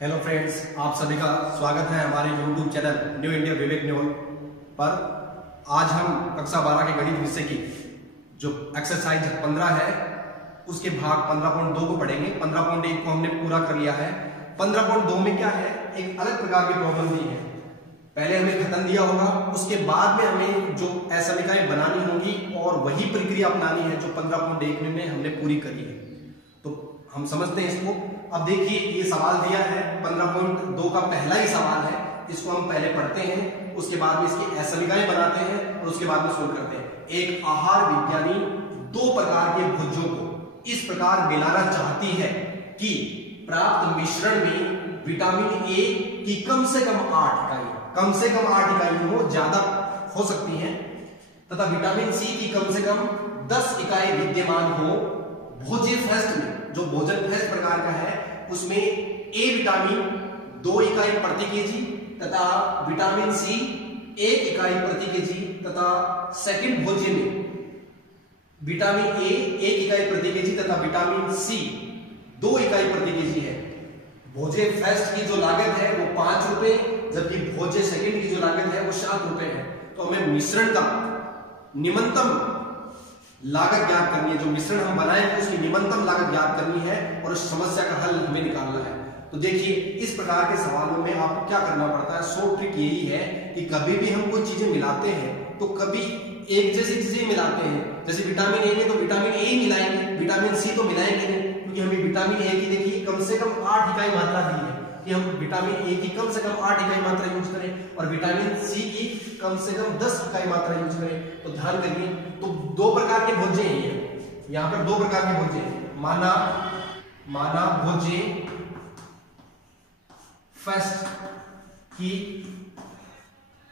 Hello friends, आप सभी का स्वागत है हमारे YouTube चैनल न्यू इंडिया विवेक न्यूज पर। आज हम कक्षा 12 के गणित विषय की जो एक्सरसाइज 15 है उसके भाग 15.2 को पढ़ेंगे। 15.1 को हमने पूरा कर लिया है। 15.2 में क्या है, एक अलग प्रकार की प्रॉब्लम दी है। पहले हमें खत्म दिया होगा, उसके बाद में हमें जो असमीकाएं बनानी होगी और वही प्रक्रिया अपनानी है जो 15.1 में हमने पूरी करी है। तो हम समझते हैं इसको। अब देखिए, ये सवाल दिया है 15.2 का पहला ही सवाल है। इसको हम पहले पढ़ते हैं, उसके बाद में इसकी असमीकाएं बनाते हैं और उसके बाद में सोल्व करते हैं। एक आहार विज्ञानी दो प्रकार के भोज्यों को इस प्रकार मिलाना चाहती है कि प्राप्त मिश्रण में विटामिन ए की कम से कम 8 इकाई हो, ज्यादा हो सकती हैं, तथा विटामिन सी की कम से कम 10 इकाई विद्यमान हो। भोज्य फेस्ट में, जो भोजन फेस्ट प्रकार का है, उसमें ए विटामिन 2 इकाई प्रति केजी तथा विटामिन सी 1 इकाई प्रति केजी तथा सेकंड भोज्य में विटामिन ए 1 इकाई प्रति केजी तथा विटामिन सी 2 इकाई प्रति केजी है। भोज्य फर्स्ट की जो लागत है वो 5 रुपए, जबकि भोज्य सेकंड की जो लागत है वो 7 रुपए है। तो हमें मिश्रण का निम्नतम लागत ज्ञात करनी है। जो मिश्रण हम बनाएंगे उसकी निम्नतम लागत ज्ञात करनी है और उस समस्या का हल हमें निकालना है। तो देखिए, इस प्रकार के सवालों में आपको क्या करना पड़ता है। शॉर्ट ट्रिक यही है कि कभी भी हम कोई चीजें मिलाते हैं तो कभी एक जैसी चीजें मिलाते हैं। जैसे विटामिन ए में तो विटामिन ए ही मिलाएंगे, विटामिन सी तो मिलाएंगे नहीं, क्योंकि हमें विटामिन ए की देखिए कम से कम 8 इकाई मात्रा दी है कि हम विटामिन ए की कम से कम 8 इकाई मात्रा यूज करें और विटामिन सी की कम से कम 10 इकाई मात्रा यूज करें। तो ध्यान करिए, तो दो प्रकार के भोज्य हैं। यहाँ पर दो प्रकार के भोज्य हैं। माना भोज्य फर्स्ट की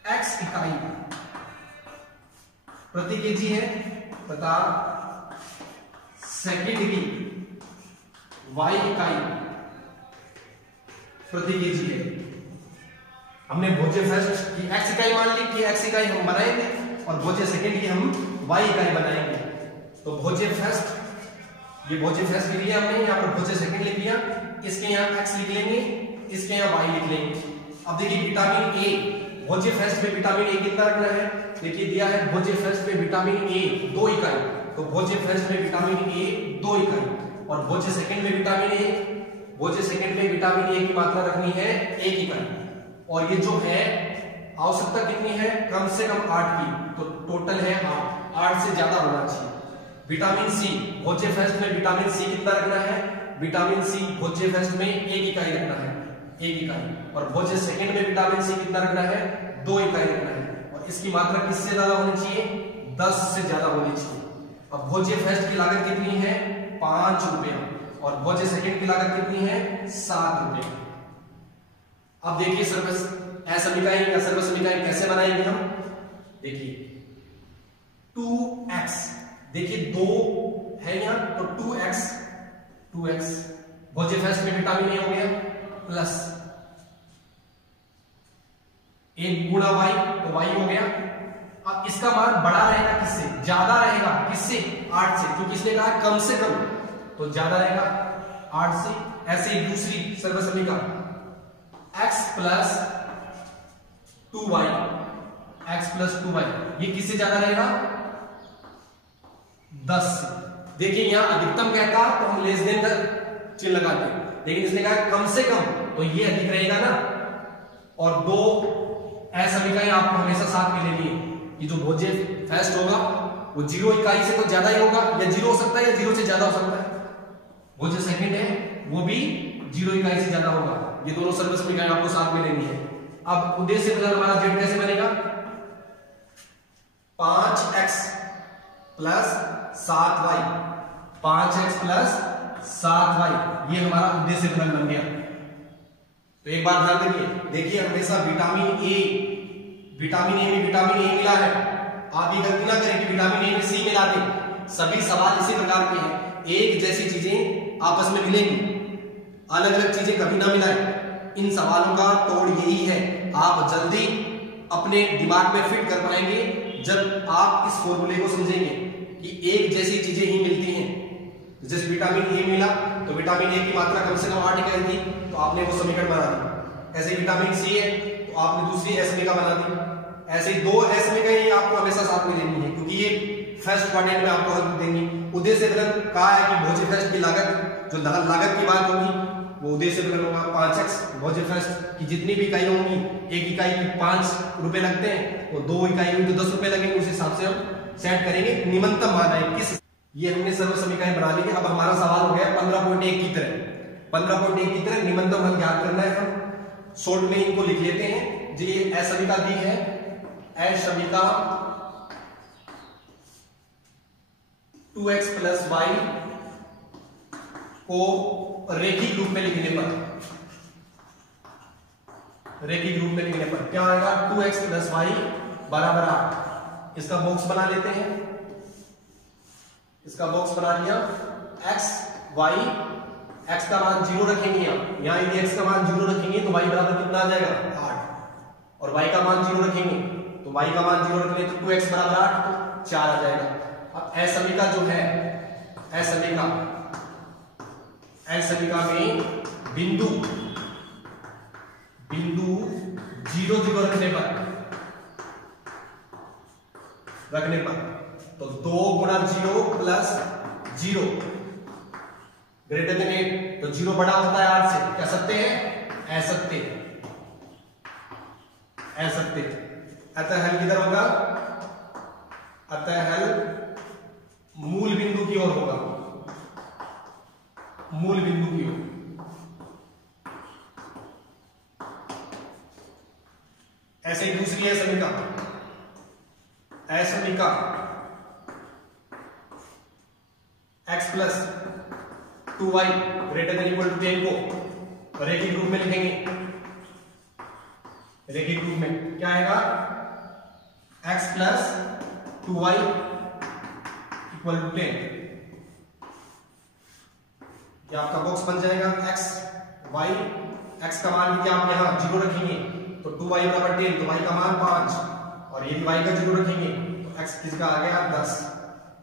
x इकाई प्रति केजी है तथा सेकंड की y इकाई प्रति केजी है। हमने भोज्य फर्स्ट की x इकाई मान ली कि x इकाई हम बनाएंगे और भोज्य सेकंड की हम y इकाई बनाएंगे। तो भोज्य फर्स्ट, ये भोज्य फर्स्ट लिख लिया हमने, यहाँ पर भोज्य सेकंड लिख लिया, इसके यहाँ x लिख लेंगे, इसके यहाँ y लिख लेंगे। अब देखिए, विटामिन ए, भोज्य फर्स्ट में विटामिन ए कितना रखना है, देखिए दिया है भोज्य फर्स्ट में विटामिन ए 2 इकाई, तो भोज्य फर्स्ट में विटामिन ए 2 इकाई और भोज्य सेकंड में विटामिन ए की मात्रा रखनी है 1 इकाई। और ये जो है आवश्यकता कितनी है, कम से कम 8 की, तो टोटल है 8 से ज्यादा होना चाहिए। विटामिन सी, भोज्य फर्स्ट में विटामिन सी कितना रखना है, विटामिन सी भोज्य फर्स्ट में 1 इकाई रखना है, 1 इकाई, और भोज्य सेकंड में विटामिन सी कितना रखना है, 2 इकाई रखना है। और इसकी मात्रा किससे ज्यादा होनी चाहिए, 10 से ज्यादा होनी चाहिए। अब भोज्य फर्स्ट की लागत कितनी है, 5 रुपया, और भोज्य सेकंड की लागत कितनी है, 7 रुपया। अब देखिए, सर्वसमीकाएं कैसे बनाएंगे हम। देखिए 2x, देखिए 2 है यहाँ, तो 2x भोज्य फर्स्ट में विटामिन ए हो गया प्लस 1 गुणा y, तो y हो गया। अब इसका मान बड़ा रहेगा किससे, ज्यादा रहेगा किससे, 8 से, क्योंकि इसने कहा कम से कम, तो ज्यादा रहेगा 8 से। ऐसे ही दूसरी सर्वसमीका x प्लस 2y, ये किससे ज्यादा रहेगा, 10 से। देखिए, यहां अधिकतम कहता तो हम लेस देन का चिन्ह लगाते हैं, लेकिन इसने कहा कम से कम, तो ये अधिक रहेगा ना। और दो असमीकाएं आपको हमेशा साथ में लेनी है कि जो भोज्य फर्स्ट होगा वो 0 इकाई से तो ज्यादा ही होगा, या 0 हो सकता है या 0 से ज्यादा हो सकता है। भोज्य सेकंड है वो भी 0 इकाई से ज्यादा होगा। ये दोनों सर्वसमीकाएं आपको साथ में लेनी है। अब उद्देश्य फलन हमारा z कैसे बनेगा, 5x plus 7y, 5x plus 7y, ये हमारा उद्देश्य फलन बन गया। तो एक बात ध्यान रखिए, देखिए हमेशा विटामिन ए में विटामिन ए मिला है, आप ये गलती ना करें कि विटामिन ए में सी मिला दें। सभी सवाल इसी प्रकार के हैं, एक जैसी चीजें आपस में मिलेंगी, अलग अलग चीजें कभी ना मिलाएं। इन सवालों का तोड़ यही है, आप जल्दी अपने दिमाग में फिट कर पाएंगे जब आप इस फॉर्मूले को समझेंगे कि एक जैसी चीजें ही मिलती हैं। जैसे विटामिन ए मिला तो विटामिन ए की मात्रा कम से कम 8 इकाई थी, तो तो आपने वो समीकरण बना दी। ऐसे विटामिन सी है तो आपने दूसरी एस समीकरण बना दी। ऐसे ही 2 एस समीकरण ही आपको हमेशा साथ में देनी है, क्योंकि ये फर्स्ट क्वाड्रेंट में आपको हेल्प देंगी। उद्देश्य फलन कहा है कि भोज्य फर्स्ट की लागत, जो लागत की बात होगी वो उद्देश्य फलन होगा 5x। भोज्य फर्स्ट की जितनी भी इकाई होंगी, एक इकाई की 5 रुपए लगते हैं, तो 2 इकाई हुई तो 10 रुपए लगेंगे। उस हिसाब से हम सेट करेंगे निम्नतम मान है किस। ये हमने सर्व समीकरण बना ली है। अब हमारा सवाल हो गया 15.1 की तरह। 15.1 की तरह निम्नतम हल ज्ञात करना है। हम शॉर्ट में इनको लिख लेते हैं। जी एस समीकरण दी है, एस समीकरण 2x + y को रेखिक रूप में लिखने पर, रेखिक रूप में लिखने पर क्या आएगा, 2x + y बराबर 8। इसका बॉक्स बना लेते हैं। इसका बॉक्स बना लिया। x y, x का मान 0 रखेंगे यहां यदि x का मान 0 रखेंगे तो y बराबर कितना आ जाएगा 8, और y का मान 0 रखेंगे तो y का मान 0 रखेंगे तो 2x बराबर 8 तो 4 आ जाएगा। अब एस समीकरण जो है, एस समीकरण में बिंदु 0 0 रखने पर तो 2 गुणा 0 प्लस 0 ग्रेटर देन 8, तो 0 बड़ा होता है 8 से। क्या सत्य है? असत्य। अतः हल किधर होगा? अतः हल मूल बिंदु की ओर होगा, मूल बिंदु की ओर। ऐसे ही दूसरी है समीकरण, x + 2y ≥ 10 को रेखिक रूप में लिखेंगे। रेखिक रूप में क्या आएगा, x + 2y = 10। क्या आपका बॉक्स बन जाएगा। x का मान क्या आप यहां 0 रखेंगे तो 2y = 10, तो y का मान 5, और ये y का 0 रखेंगे तो x किसका आ गया 10।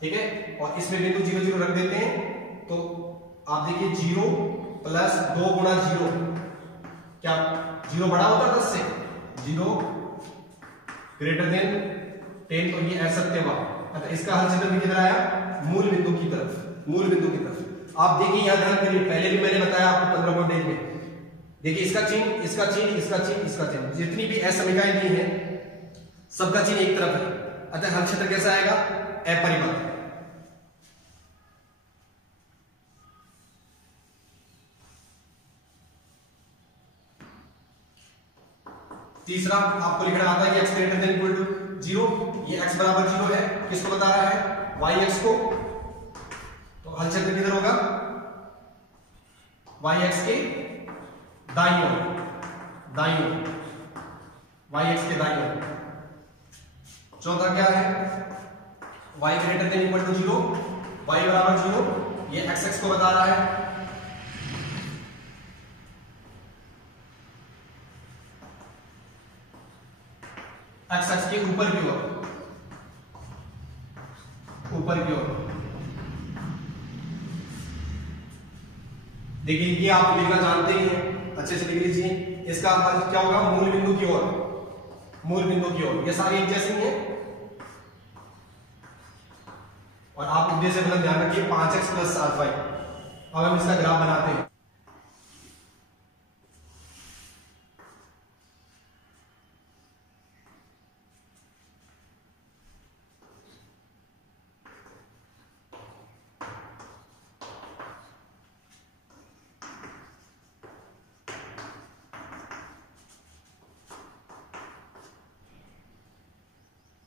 ठीक है, और इसमें बिंदु 0 0 रख देते हैं तो आप देखिए 0 + 2 गुणा 0, क्या 0 बड़ा होता है 10 से, 0 ग्रेटर देन 10, तो ये असत्य हुआ। अतः इसका हल चित्र किधर आया, मूल बिंदु की तरफ, मूल बिंदु की तरफ। आप देखिए यहां ध्यान करिए, पहले भी मैंने बताया आपको 15.1 में, देखिए इसका चिन्ह, इसका चिन्ह, इसका चिन्ह, इसका चिन्ह, जितनी भी एस समीकरण दी है सबका चिन्ह एक तरफ है। अतः हल क्षेत्र कैसा आएगा, अपरिबद्ध। तीसरा आपको लिखना आता है कि x > 0, ये x बराबर 0 है, किसको बता रहा है, yx को। तो हल क्षेत्र किधर होगा, yx के दाईं ओर, yx के दाईं ओर। चौथा क्या है, y > 0, y बराबर 0, ये xx को बता रहा है। x के ऊपर की ओर, देखिए ये आप लिखना जानते ही हैं, अच्छे से लिख लीजिए। इसका अर्थ क्या होगा, मूल बिंदु की ओर, मूल बिंदु की ओर। ये सारी एक जैसे ही हैं, और आप उद्देश्य फलन ध्यान रखिए 5x + 7y। अब हम इसका ग्राफ बनाते हैं।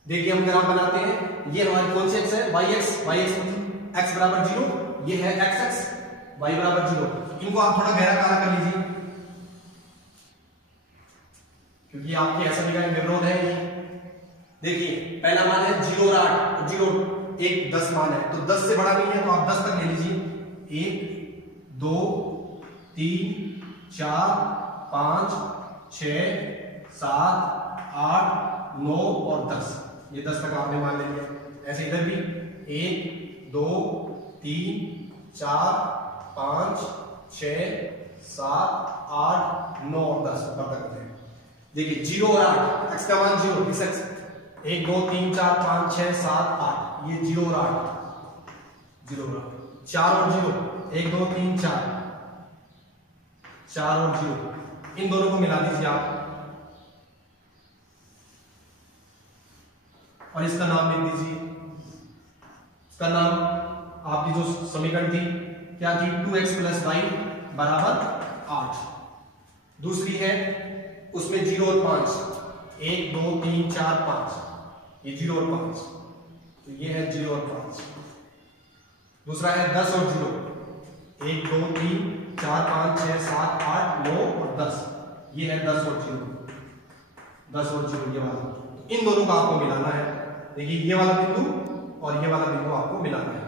देखिए हम ग्राफ बनाते हैं। ये हमारी कौन सी एक्स है, yx, x बराबर 0, ये है xx, y बराबर 0। इनको आप थोड़ा गहरा काला कर लीजिए, क्योंकि आपके ऐसा समीकरण विरोध है। देखिए पहला मान है 0 और 8, 0 1 10 मान है, तो 10 से बड़ा नहीं है तो आप 10 तक ले लीजिए। 1 2 3 4 5 6 7 8 9 और 10, ये 10 तक आपने मान लेंगे। ऐसे इधर भी 1 2 3 4 5 6 7 8, 9 और 10 बराबर करते हैं। देखिए 0 और 8, x का मान 0, इस x 1 2 3 4 5 6 7 8, ये 0 और 8, 0 और 8, 4 और 0, 1 2 3 4, 4 और 0, इन दोनों को मिला दीजिए आप और इसका नाम लिख दीजिए। इसका नाम आपकी जो समीकरण थी क्या थी, 2x + y = 8। दूसरी है उसमें 0 और 5, 1 2 3 4 5, ये 0 और 5, तो ये है 0 और 5। दूसरा है 10 और 0, 1 2 3 4 5 6 7 8 9 और 10, ये है 10 और 0, 10 और 0 ये वाला। तो इन दोनों को आपको मिलाना है। देखिए ये वाला बिंदु और ये वाला बिंदु आपको मिलाना है।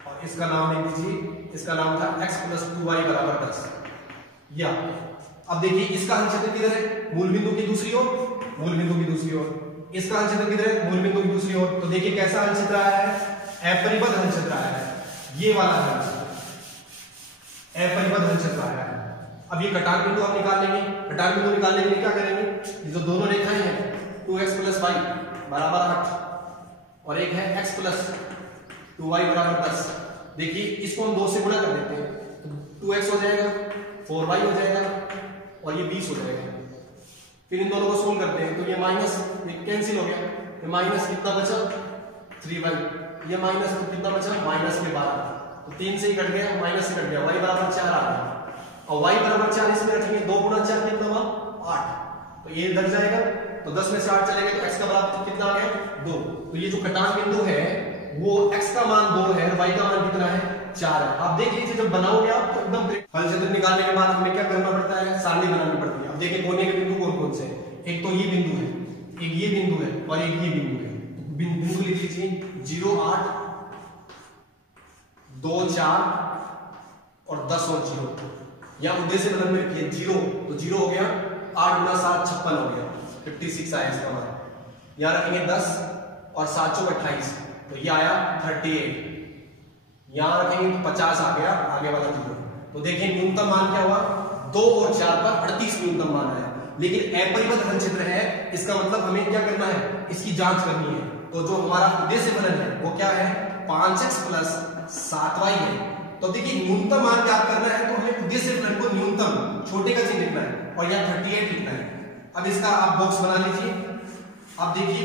और इसका नाम लिख दीजिए, इसका नाम था x + 2y = 10। या अब देखिए इसका हल क्षेत्र किधर है, मूल बिंदु की दूसरी ओर, मूल बिंदु की दूसरी ओर। इसका हल क्षेत्र किधर है, मूल बिंदु की दूसरी ओर। तो देखिए कैसा हल क्षेत्र आया है, अपरिबद्ध हल क्षेत्र आया है, ये वाला हल क्षेत्र, अपरिबद्ध हल क्षेत्र आया है। अब ये कटान बिंदु आप निकाल लेंगे। कटान बिंदु निकालने के लिए क्या करेंगे, ये जो दोनों रेखाएं हैं 2x + y = 8 और एक है x + 2y = 10। देखिए इसको हम 2 से गुणा कर देते हैं, तो 2x हो जाएगा, 4y हो जाएगा और ये 20 हो जाएगा। फिर इन दोनों को सोल्व करते हैं तो ये माइनस, ये कैंसिल हो गया, ये माइनस कितना बचा 3y, ये माइनस तो कितना बचा -12, तो 3 से ही कट गया, माइनस से कट गया, y = 4 आ गया। और y = 4 इसमें रखेंगे, 2 × 4 कितना हुआ 8, तो ये लग जाएगा। तो 10 में से 8 चले गए तो x का बराबर कितना आ गया 2। तो ये जो कटान बिंदु है वो x का मान 2 है, y का मान कितना है 4 है। आप देख लीजिए जब बनाओगे आप तो एकदम हल क्षेत्र निकालने के बाद हमें क्या करना पड़ता है, सारणी बनानी पड़ती है। अब देखिए कोने के बिंदु कौन कौन से हैं, एक तो ये बिंदु है, एक ये बिंदु है और एक ये बिंदु है। बिंदु लिख लीजिए 0 8 2 4 और 10 और 0। यहां उद्देश्य बदल में रखिए 0, तो 0 हो गया, 8 × 7 56 हो गया, 56 आया इसका मान। यहां रखेंगे 10 और 7 × 28, तो ये आया 38। यहां रखेंगे तो 50 आ गया, आगे वाला 0। तो देखिए न्यूनतम मान क्या हुआ, 2 और 4 पर 38 न्यूनतम मान आया। लेकिन अपरिबद्ध हल क्षेत्र है, इसका मतलब हमें क्या करना है, इसकी जांच करनी है। तो जो हमारा उद्देश्य फलन है वो क्या है, 5x + 7y है। तो देखिए न्यूनतम मान ज्ञात करना है तो हमें उद्देश्य फलन को न्यूनतम छोटे का चिन्ह लिखना है और यहाँ 38 लिखना है। अब इसका आप बॉक्स बना लीजिए। अब देखिए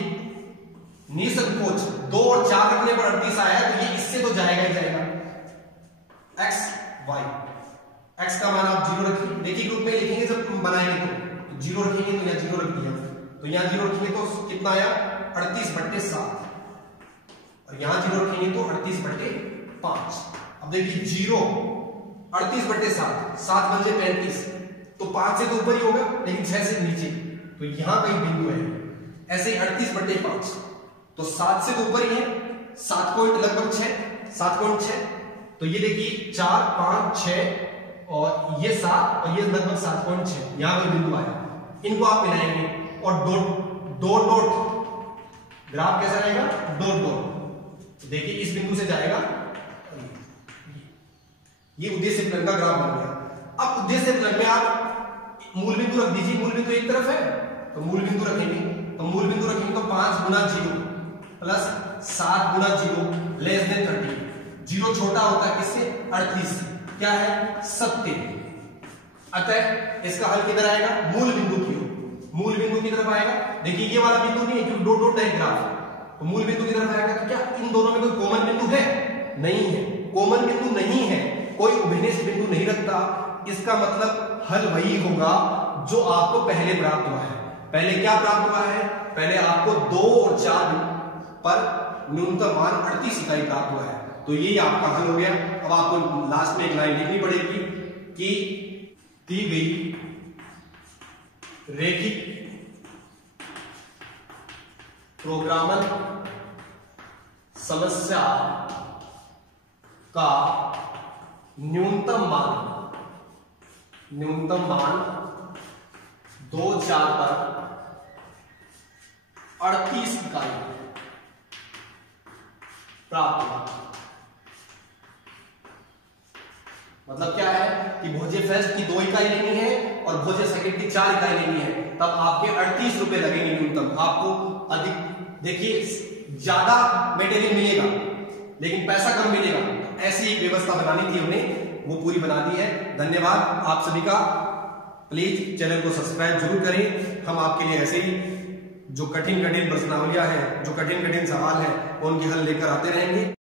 निसंकोच 2 और 4 रखने पर 38 आया, तो ये इससे तो जाएगा ही जाएगा। x y, x का मान आप 0 रखिए, देखिए ग्रुप में लिखेंगे जब बनाएंगे तो 0 रखेंगे तो यहाँ 0 रख दिया, तो यहाँ 0 रखेंगे तो कितना आया 38/7 और यहाँ 0 रखेंगे तो 38/5। अब देखिए 0 38/7, 7 × 35, तो 5 से तो ऊपर ही होगा लेकिन 6 से नीचे, तो यहां कहीं बिंदु है। ऐसे ही 38/5, तो 7 से तो ऊपर ही है, 7 पॉइंट लगभग 7.6, तो ये देखिए 4 5 6 और ये 7 और ये लगभग 7.6, यहां कोई बिंदु आया। इनको आप मिलाएंगे और डॉट डॉट ग्राफ कैसा रहेगा, डॉट डॉट। देखिए इस बिंदु से जाएगा, ये उद्देश्य फलन का ग्राफ बन गया। अब उद्देश्य फलन में आप मूल बिंदु रख दीजिए, मूल बिंदु एक तरफ है तो मूल बिंदु रखेंगे, तो मूल बिंदु रखेंगे तो 5 × 0 + 7 × 0 < 30। 0 छोटा होता है किससे, 38 से, क्या है सत्य। अतः इसका हल किधर आएगा, मूल बिंदु की ओर, मूल बिंदु की तरफ आएगा। देखिए ये वाला बिंदु नहीं है क्योंकि डॉट डॉट है ग्राफ, तो मूल बिंदु की तरफ आएगा। तो क्या इन दोनों में कोई कॉमन बिंदु है, नहीं है, कॉमन बिंदु नहीं है, कोई उभयनिष्ठ बिंदु नहीं रखता। इसका मतलब हल वही होगा जो आपको पहले प्राप्त हुआ है। पहले क्या प्राप्त हुआ है, पहले आपको 2 और 4 पर न्यूनतम मान 38 इकाई प्राप्त हुआ है, तो यही आपका हल हो गया। अब आपको लास्ट में एक लाइन लिखनी पड़ेगी कि दी गई रैखिक प्रोग्रामल समस्या का न्यूनतम मान 2 4 पर 38 इकाई प्राप्त हुआ। मतलब क्या है कि भोजे फर्स्ट की 2 इकाई लेनी है और भोजे सेकंड की 4 इकाई लेनी है, तब आपके 38 रुपए लगेंगे न्यूनतम। आपको अधिक देखिए ज्यादा मटेरियल मिलेगा लेकिन पैसा कम मिलेगा। ऐसी एक व्यवस्था बनानी थी हमने, वो पूरी बना दी है। धन्यवाद आप सभी का। प्लीज चैनल को सब्सक्राइब जरूर करें। हम आपके लिए ऐसे ही जो कठिन प्रश्नावलियां हैं, जो कठिन सवाल है, उनके हल लेकर आते रहेंगे।